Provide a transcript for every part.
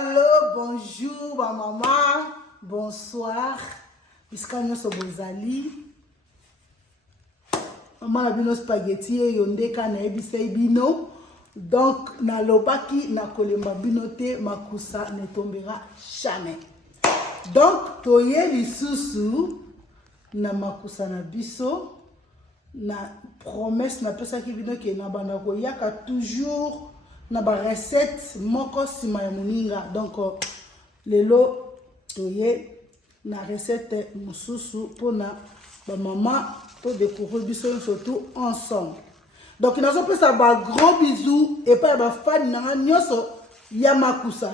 Allô, bonjour, ma maman, bonsoir. Biscanio Sobozali. Maman a bino spaghetti et yonde kana ebisei bino. Donc, na lobaki na kolemba bino te makusa ne tombera jamais. Donc, toye lisusu na makusa na biso na promesse na pesa ki bino ke na banda ko yaka toujours na ba recette moko sima ya muninga. Donc lelo toye na recette mususu pona ba maman to découvrir biso surtout ensemble. Donc nazo pesa ba gros bisous et pas ba fan na nyoso ya makusa.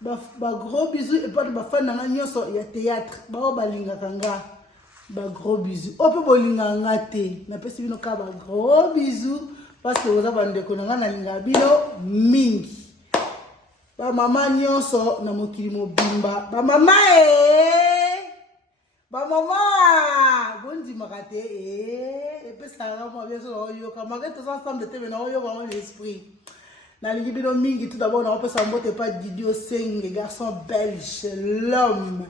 Ba gros bisous et pas ba fan na nyoso ya théâtre. Ba balinga kanga. Ba gros bisous. Ope bolinga ngate. Na pesa bino ka ba gros bisous. Parce que vous avez des connaissances na linga bino mingi. Ba mama nyonso na mokili mobimba. Ba mama Ba mama bondi makate et puis ça va moi bien sûr yo comme tous ensemble de te na yo vraiment l'esprit. Na lingi bino mingi tout d'abord on peut s'emboter pas Didio Seng, garçon belge, l'homme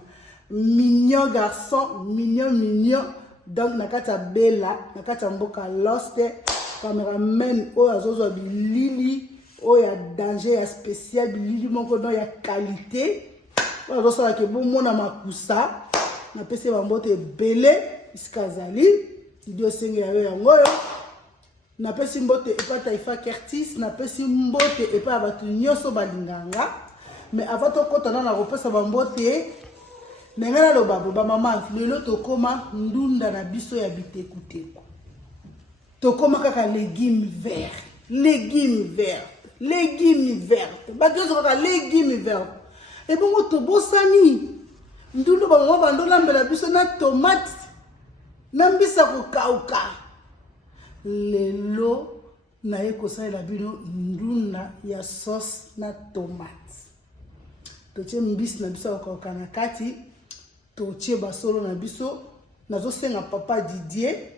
mignon garçon, mignon. Donc nakata bella, nakata mboka lost. Cameraman o azozo bilili o ya danger ya spécial bilili moko no ya qualité o azoso la ke bon mona makusa na pese ba mbote belé iskazali Didio Seng ya yo ngoyo na pese mbote epa Taifa Curtis na pese mbote epa batu nyoso balinganga mais avant to kotana na kopesa ba mbote nengana lo babo ba mama lelo to koma ndunda na biso ya bitekuteko. Tokoma kaka légumes verts. Batezo kaka légumes verts. Et bon to bosani. Ndundo ba mama bando lambela biso na tomate. Na mbisa ko kauka. Lelo na yeko sala bino ndunda ya sauce na tomate. Toche mbisi na biso ko kana kati. Toche basolo na biso. Nazo senga papa Didier.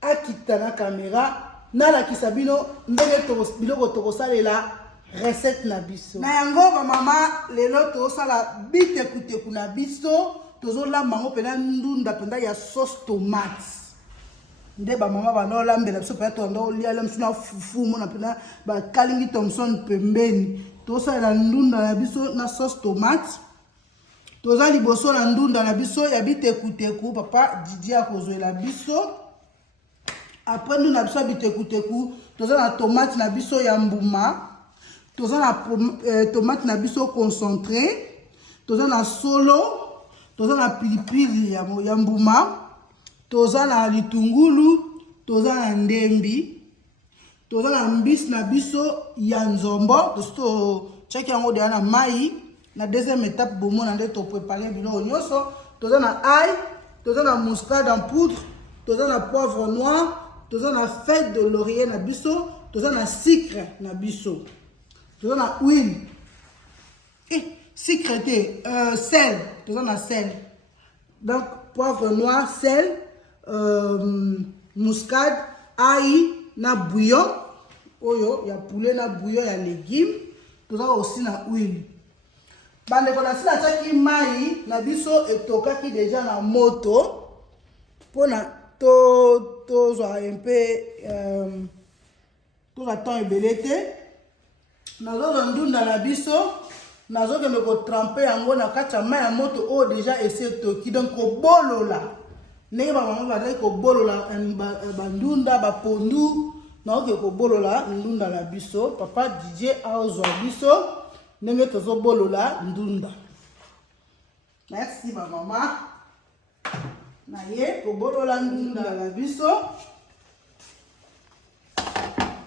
Akita na caméra na la kisabino ndenge biloko tokosalela recette na biso na yango ba mama lelo tosala bitekuteku na biso tozolamba ngo pena ndunda penda ya sauce tomate nde ba mama banolambela biso pena tondo liala msuna fufu mona pena ba kalingi Thomson pembeni tosala ndunda na biso na sauce tomate tozali boso na ndunda na biso ya bitekuteku papa Didier akozwela biso. Après nous n'avons pas bitekuteku, nous avons la tomate na biso ya mbuma, nous avons la tomate na biso concentré, nous avons la solo, nous avons la pilipili ya mbuma, nous avons la litungulu, nous avons la ndembi, nous avons la mbisi na biso ya nzombo, nous chaki yango de na mai, na deuxième étape bomo na nde to préparer biloko nyonso, nous avons la ail, nous avons la muscade en poudre, nous avons la poivre noir. Nous avons la feuille de laurier na biso, nous avons la sucre na biso, nous avons la huile, sucre sel, nous avons la sel, donc poivre noir, sel, muscade, ail, na bouillon, oyo, ya poulet na bouillon, ya légumes, nous avons aussi la huile. Bande ko na sila taki mai na biso etokaki déjà na moto pour na to un peu tout attend ebelete nazo ndunda na biso nazo ke me ko tremper yango na kacha mai ya moto o déjà essayer toki donc ko bolola ne ba mama ba ko bolola ba ndunda ba pondu na ke ko bolola ndunda na biso papa Didier aozwa biso ndenge tozo bolola ndunda. Merci ma maman. Na ye ko bolola ndunda la biso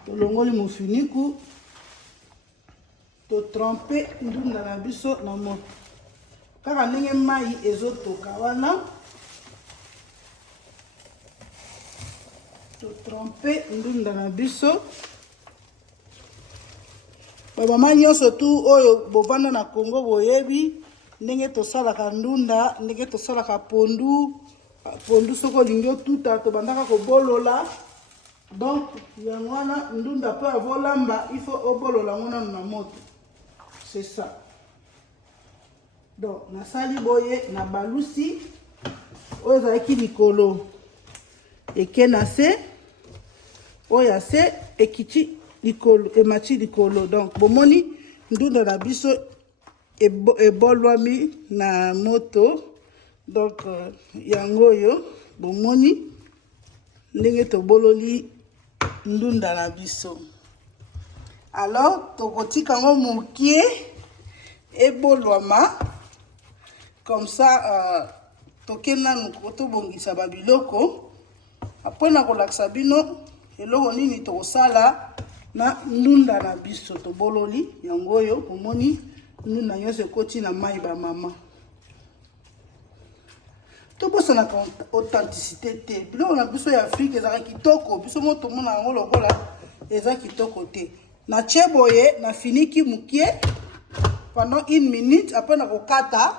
to longoli mofiniku to tremper ndunda la biso na moto kaka ndenge mai ezotoka wana to tremper ndunda na biso ba mama nyonso tu oyo bovanda na Congo boyebi ndenge tosalaka ndunda ndenge tosalaka pondu soko lingio tuta to bandaka ko bolola donc yangwana ndunda pe avolamba il faut obolola ngona na moto c'est ça donc nasali boye na balusi oyo ezalaki likolo eke na se oyo ya se ekiti likolo emati likolo. Donc bomoni ndunda na biso ebolwami na moto. Donc yango oyo bomoni ndenge tobololi ndunda na biso. Alors tokotika ngo mokie ebolwama comme ça tokenda nuko tobongisa babiloko apona kolakisa bino eloko nini tokosala na ndunda na biso tobololi yango oyo bomoni ndunda nyonso ekoti na mai ba mama. Tobosa na authenticité te biloko na biso ya Afrique ezaka kitoko biso moto mona yango lokola eza kitoko te. Na cheboye na finiki mukie pendant 1 minute après na kokata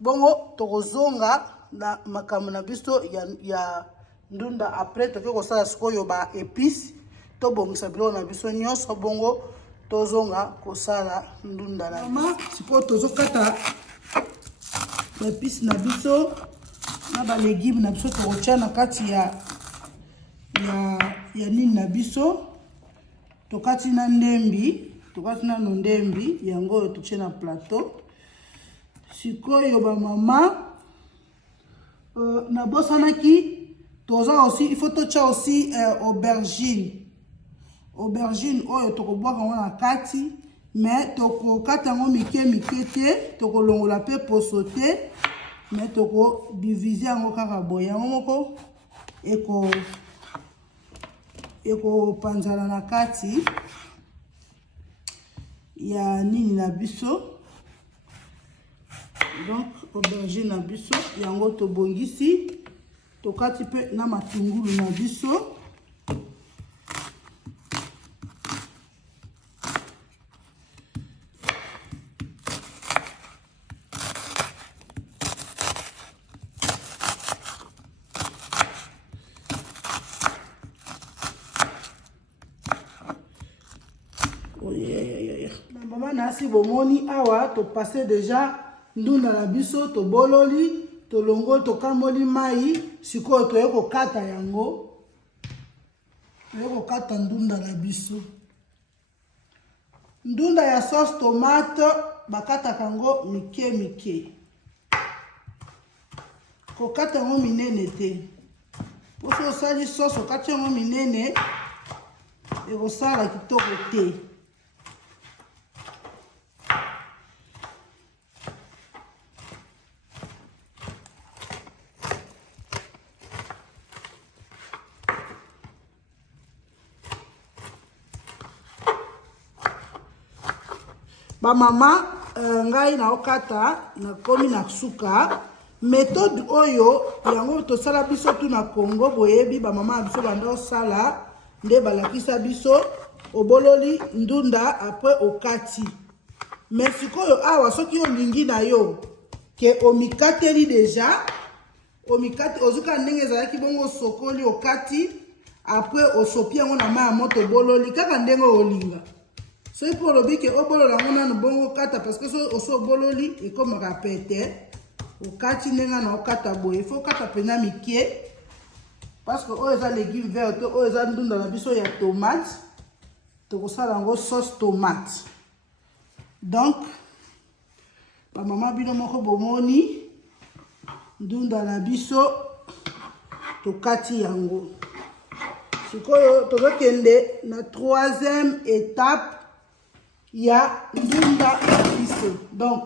bongo tokozonga na makambo na biso ya ndunda. Après toke kosala sikoyo ba épices to bongisa biloko na biso nyonso bongo tozonga kosala ndunda na mama. Sikoyo tozokata épices na biso na ba légumes na biso tokotia na kati ya nini na biso tokati na ndembi yango oyo totie na plateau. Sikoyo ba mama na bosanaki toza aussi il faut totia aussi aubergine oyo tokobwaka ngo na kati mais tokokata ngo mike te tokolongola pe poso te mais toko diviser yango kaka boye yango moko eko panzana na kati ya nini na biso. Donc aubergine na biso yango tobongisi tokati pe na matungulu na biso. Maman nasi bomoni awa to passer déjà ndunda na biso to bololi to longo to kamoli mai sikoyo to yeko kata yango to yeko kata ndunda na biso. Ndunda ya sauce tomate bakata kango mike ko kata yango minene te poso sali sauce okati yango minene ekosala kitoko te. Ba mama ngai na okata na komi na suka méthode oyo yango to sala biso tu na Congo boyebi ba mama biso bando sala nde balakisa biso obololi ndunda après okati. Mais sikoyo awa soki olingi na yo ke omikateli déjà omikate ozuka ndenge ezalaki bongo sokoli okati après osopi yango na ma moto bololi kaka ndenge olinga. C'est pour le bique au bolo la mona bongo kata parce que so oso bololi et comme répéter au kati nenga na kata boye il faut kata pena mikie parce que o eza légumes verts o eza ndunda na biso ya tomate to kosala ngo sauce tomate. Donc ba mama bino moko bomoni ndunda na biso to kati yango. Sikoyo tozokende na 3e étape ya ndunda ya biso. Donc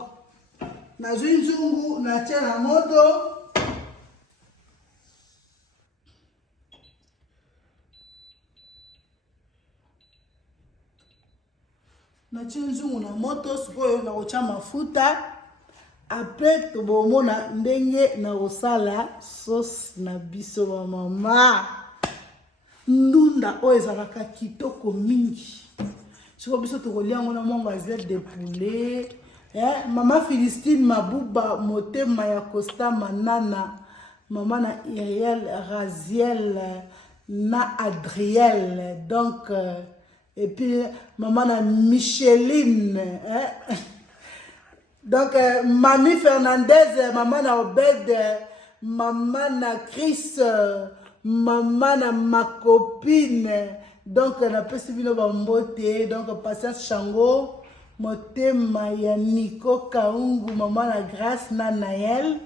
na nzungu na tia na moto nzungu na moto sikoyo na kotia mafuta après tobomona ndenge na kosala sauce na biso ba mama. Ndunda oyo ezalaka kitoko mingi. Siko biso tokolia ngona mongo aziel de poulet. Mama Philistine Mabuba motema ya Costa Manana. Maman na Iriel Raziel na Adriel. Donc et puis maman na Micheline. Donc, Mamie Fernandez, maman na Obed, maman na Chris, maman na ma copine. Donc, on a pesi bino bambote. Donc, Patience Chango, motema ya Nico Kaungu, maman na Grace na Naël.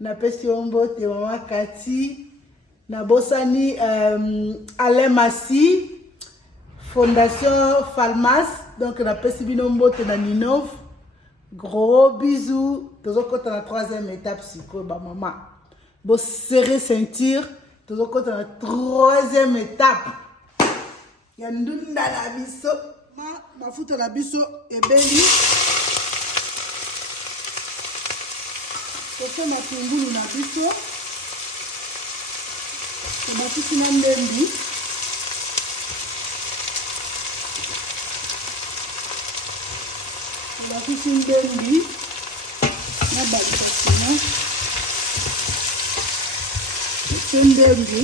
Na pesi bambote, maman Cathy. Na bosani Alain Massi, Fondation Falmas. Donc, na pesi bino mbote na Ninov. Gros bisous. Toujours quand on a la 3e étape, c'est quoi, maman? Bon, serrer ceinture. Toujours quand on a la 3e étape. Il y a une la biso. Ma foute la biso et belli. C'est ma tumboulou la biso. C'est ma petite nambendi. La piscine bendi na balisation bendi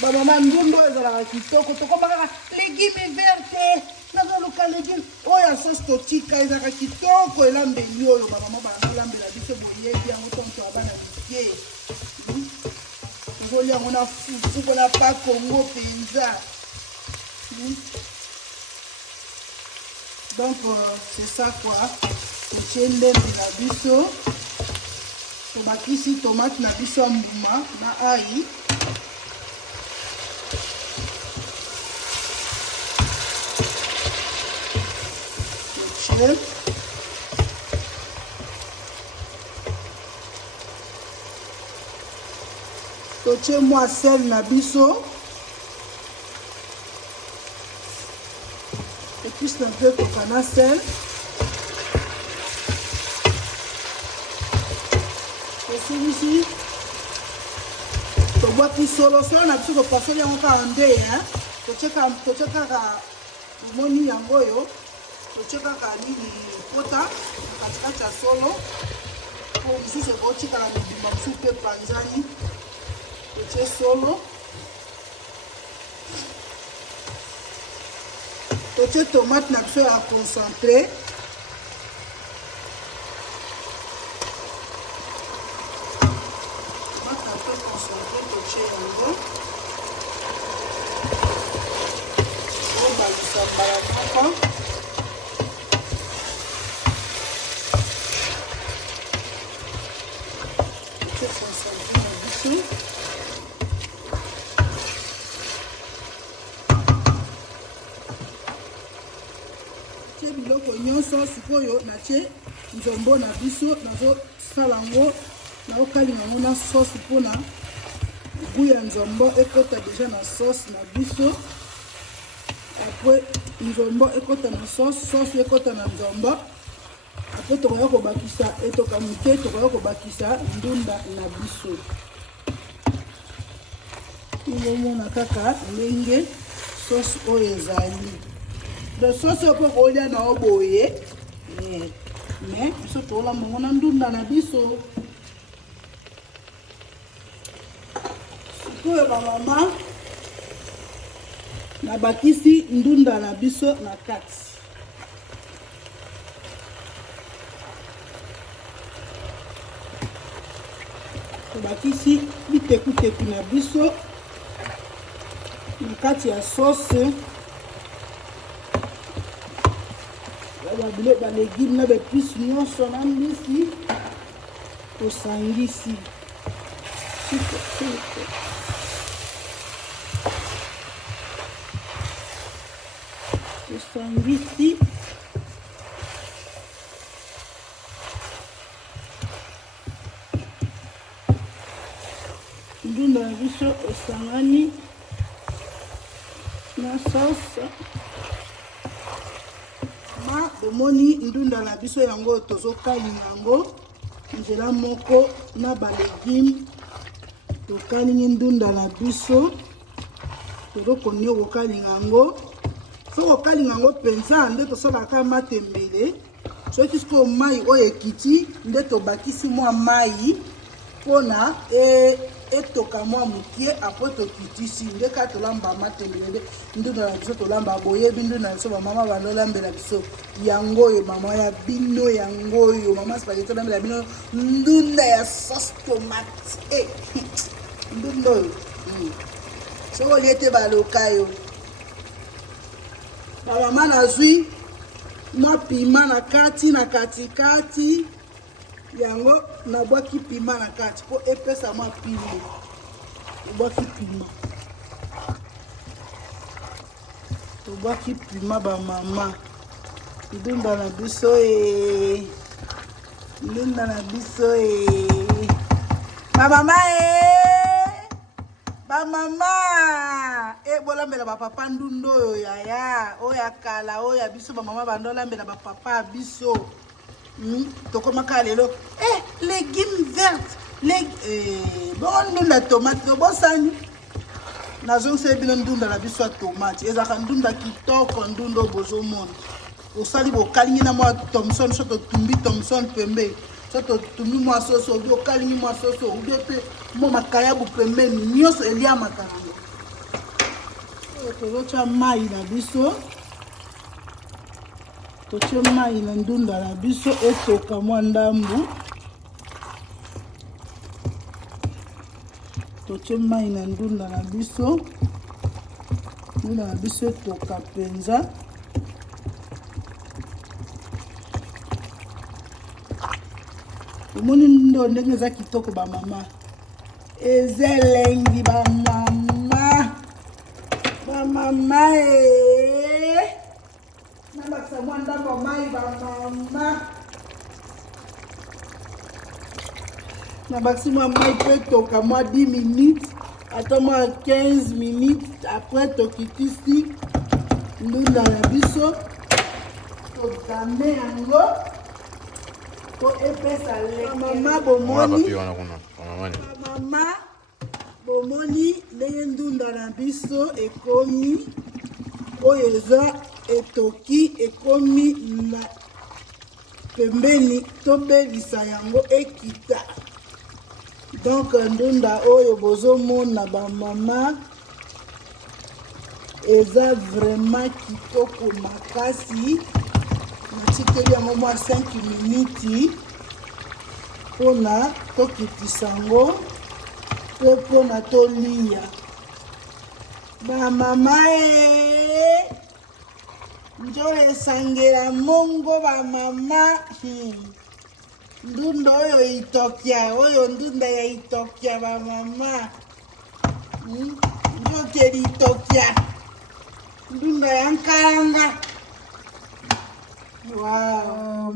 ba mama ndondo ezalaka kitoko tokobaka légume verte nazoluka légume oyo sauce totika ezalaka kitoko elambeli oyo ba mama balambela biso boyebi yango tonto abana mike tozolia yango na fufu mpona pa kongo mpenza. Donc, c'est ça quoi. C'est le biso. Tomate ici, tomate na biso mbuma na aïe. Toche moi sel na biso. Et puis c'est un peu coconut sel. Et celui-ci, tu vois qui solo solo na biso ko passer yango ka ndé hein. Tocheka moni yango yo. Tocheka ka nini kota katikati ya solo. Pour biso se botika na bibimba biso pe panzani. Toche solo. Toche tomate na biso ya concentré. Tomate na biso concentré toche yango. Obalisa mbala moko. Toche concentré na biso. Biloko nyonso sikoyo natie nzombo na biso nazo sala ngo na okalinga ngo na sauce mpona goût ya nzombo ekota déjà na sauce na biso. Après nzombo ekota na sauce ekota na nzombo. Après tokoya kobakisa etoka muke tokoya kobakisa ndunda na biso. Ngomona kaka ndenge sauce oyo ezali. De sauce peut rouler na oboye mais ce to la mona ndunda na biso sikoyo ba mama na bakisi ndunda na biso na kati. Bakisi bitekuteku na biso na kati ya sauce. Ba légumes na be plus nyonso na mbisi tosangisi ndunda na biso esangani na sauce. Bomoni ndunda na biso yango tozokalinga yango nzela moko na ba légumes tokalingi ndunda na biso tozokoni kokalinga yango so kokalinga yango mpenza nde tosalaka matembele soki siko mai oyo ekiti nde tobakisi mwa mai mpona etoka mwa mukie après tokitisi ndeka tolamba matembele ndunda na biso tolamba boyebi ndunda na biso bamama bandolambela biso yango oyo mama ya bino yango oyo mama spaghetti olambela bino ndunda ya sauce tomate ndunda oyo soko olie te baloka yo bamama nazwi mwa pima na katikati yango nabwaki pima na kati po epesa mwa pime tobwaki pima bamama ndunda na biso bamama bamama bolambela bapapa ndunda oyo yaya oyo ya kala oyo ya biso bamama bandolambela bapapa ya biso tokomaka lelo légumes vertes bongo ndunda tomate tobosani nazongisa bino ndunda na biso ya tomate ezalaka ndunda kitoko ndunda oyo bozomona osali bokalingi na mwa thomson so totumbi thomson pembeni so totumbi mwa soso obi okalingi mwa soso obi pe mwa makayabu pembeni nyonso eliamaka nango tozotya mai na biso totie mai na ndunda na biso etoka mwa ndambu totie mai na ndunda na biso etoka penza omoni ndo ndenge eza kitoko bamama eza elengi bamama nabakisa mwa ndambo mai bamama nabakisi mwa mai mpe toka mwa 10 minutes ata mwa 15 minutes après tokitisi ndunda na biso tokame yango po epesa leke mama bomoni ndenge ndunda na biso ekomi oyo eza etoki ekomi na pembeni tobelisa yango ekita donc ndunda oyo bozomona bamama eza vraiment kitoko makasi natikeli yango mwa 5 minutes mpona tokitisa yango mpe mpona tolia bamama njo esangela mongo bamama ndunda oyo itokya oyo ndunda ya itokya bamama njokeli itokya ndunda ya nkalanga wow.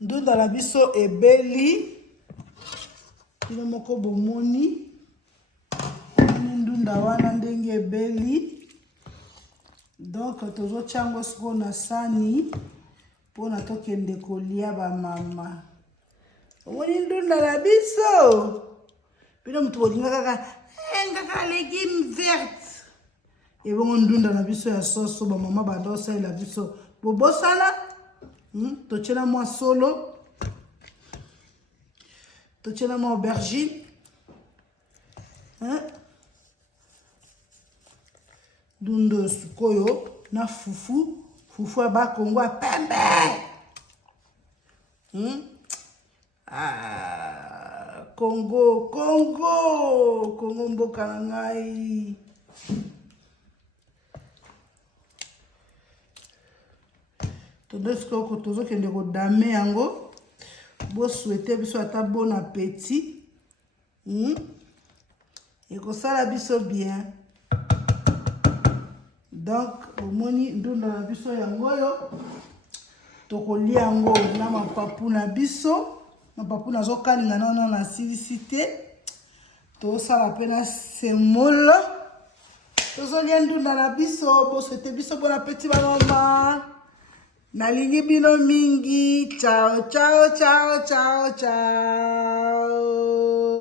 Ndunda na biso ebeli kino moko bomoni ndunda wana ndenge ebeli donc tozotyango siko na sani mpona tokende kolia bamama omoni ndunda na biso bino mutu bolinga kaka légume verte ebongo ndunda na biso ya soso bamama banda osalela biso bobosana totiela mwa solo totiela mwa aubergine ndunda sikoyo na fufu ya bakongo ya pembe Kongo mboka na ngai todesiko tozokende kodame yango bosouhaite biso ata bon appétit ekosala biso bien donc omoni ndunda na biso yango oyo tokolia yango na mapapu na biso mapapu nazokalinga nano na silisi te tosala mpe na semola tozolia ndunda na biso bosouhaite biso bon appétit bamama nalingi bino mingi ciao ciao ciao ciao ciao